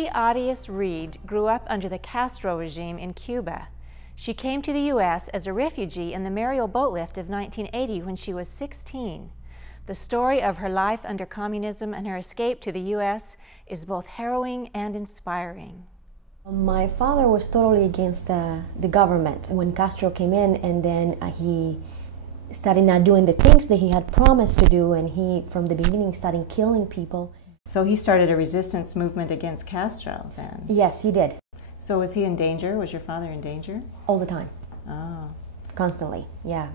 Sisy Arial Reed grew up under the Castro regime in Cuba. She came to the U.S. as a refugee in the Mariel Boatlift of 1980 when she was 16. The story of her life under communism and her escape to the U.S. is both harrowing and inspiring. My father was totally against the government when Castro came in, and then he started not doing the things that he had promised to do, and he, from the beginning, started killing people. So he started a resistance movement against Castro then? Yes, he did. So was he in danger? Was your father in danger? All the time. Oh. Constantly, yeah.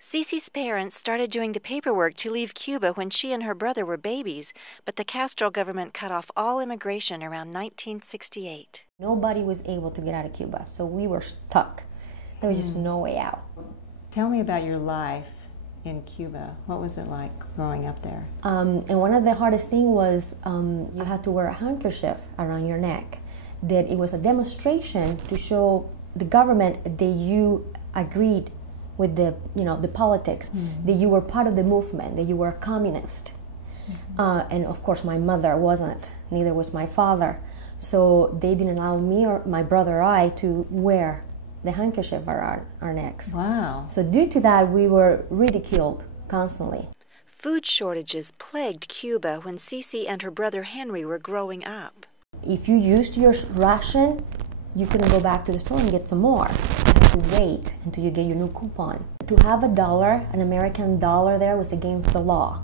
Sisy's parents started doing the paperwork to leave Cuba when she and her brother were babies, but the Castro government cut off all immigration around 1968. Nobody was able to get out of Cuba, so we were stuck. There was just no way out. Tell me about your life in Cuba. What was it like growing up there? And one of the hardest things was you had to wear a handkerchief around your neck. That it was a demonstration to show the government that you agreed with the politics, that you were part of the movement, that you were a communist. And of course my mother wasn't, neither was my father. So they didn't allow me or my brother or I to wear the handkerchief around our necks. Wow. So due to that, we were ridiculed constantly. Food shortages plagued Cuba when Sisy and her brother Henry were growing up. If you used your ration, you couldn't go back to the store and get some more. You had to wait until you get your new coupon. To have a dollar, an American dollar there, was against the law.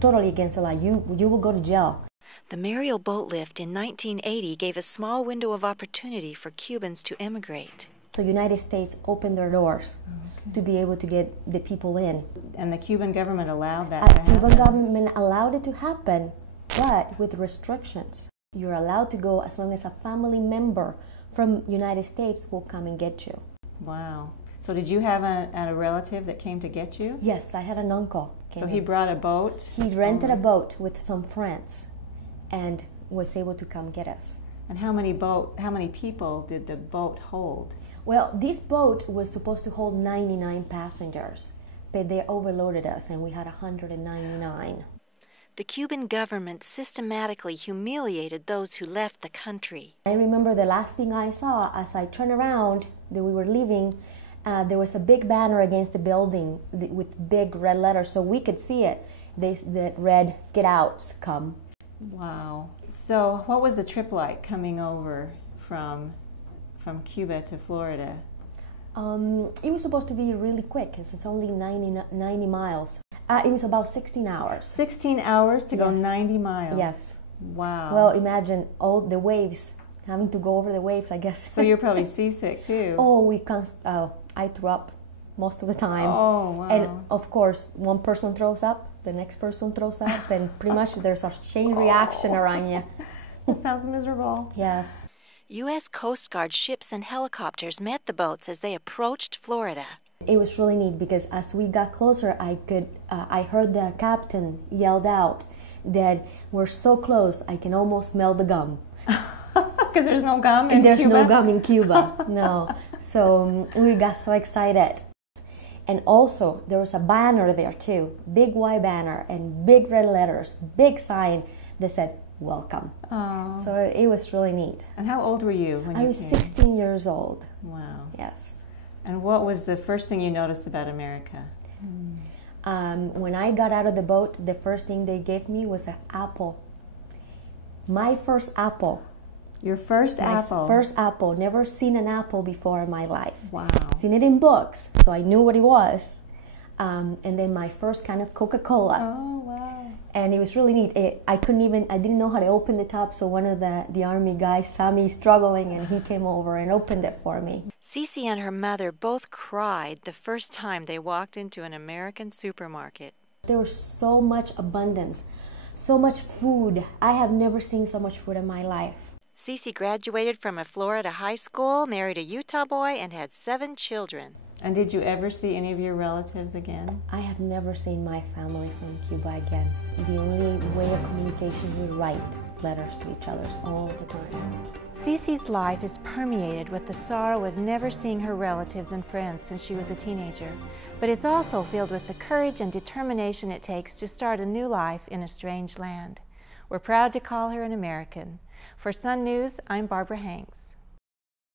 Totally against the law. You will go to jail. The Mariel Boatlift in 1980 gave a small window of opportunity for Cubans to immigrate. So the United States opened their doors to be able to get the people in. And the Cuban government allowed that to happen? The Cuban government allowed it to happen, but with restrictions. You're allowed to go as long as a family member from United States will come and get you. Wow. So did you have a relative that came to get you? Yes, I had an uncle. So he brought a boat? He rented a boat with some friends and was able to come get us. And how many people did the boat hold? Well, this boat was supposed to hold 99 passengers, but they overloaded us and we had 199. The Cuban government systematically humiliated those who left the country. I remember the last thing I saw as I turned around that we were leaving, there was a big banner against the building with big red letters so we could see it. That read, "Get out, come." Wow. So what was the trip like coming over from Cuba to Florida? It was supposed to be really quick because it's only 90 miles. It was about 16 hours. 16 hours to go 90 miles? Yes. Wow. Well, imagine all the waves, having to go over the waves, I guess. So you're probably seasick too. Oh, I threw up most of the time. Oh, wow. And of course, one person throws up, the next person throws up, and pretty much there's a chain reaction around you. That sounds miserable. Yes. U.S. Coast Guard ships and helicopters met the boats as they approached Florida. It was really neat because as we got closer, I heard the captain yelled out that we're so close, I can almost smell the gum. Because there's no gum in Cuba? There's no gum in Cuba, no. So we got so excited. And also, there was a banner there too, big white banner and big red letters, big sign that said, "Welcome." Oh. So it was really neat. And how old were you when you came? I was 16 years old. Wow. Yes. And what was the first thing you noticed about America? When I got out of the boat, the first thing they gave me was an apple. My first apple. Your first apple? First apple. Never seen an apple before in my life. Wow. Seen it in books, so I knew what it was. And then my first kind of Coca-Cola. Oh, wow. And it was really neat. I didn't know how to open the top, so one of the army guys saw me struggling and he came over and opened it for me. Sisy and her mother both cried the first time they walked into an American supermarket. There was so much abundance, so much food. I have never seen so much food in my life. Sisy graduated from a Florida high school, married a Utah boy, and had 7 children. And did you ever see any of your relatives again? I have never seen my family from Cuba again. The only way of communication, we write letters to each other all the time. Sisy's life is permeated with the sorrow of never seeing her relatives and friends since she was a teenager. But it's also filled with the courage and determination it takes to start a new life in a strange land. We're proud to call her an American. For Sun News, I'm Barbara Hanks.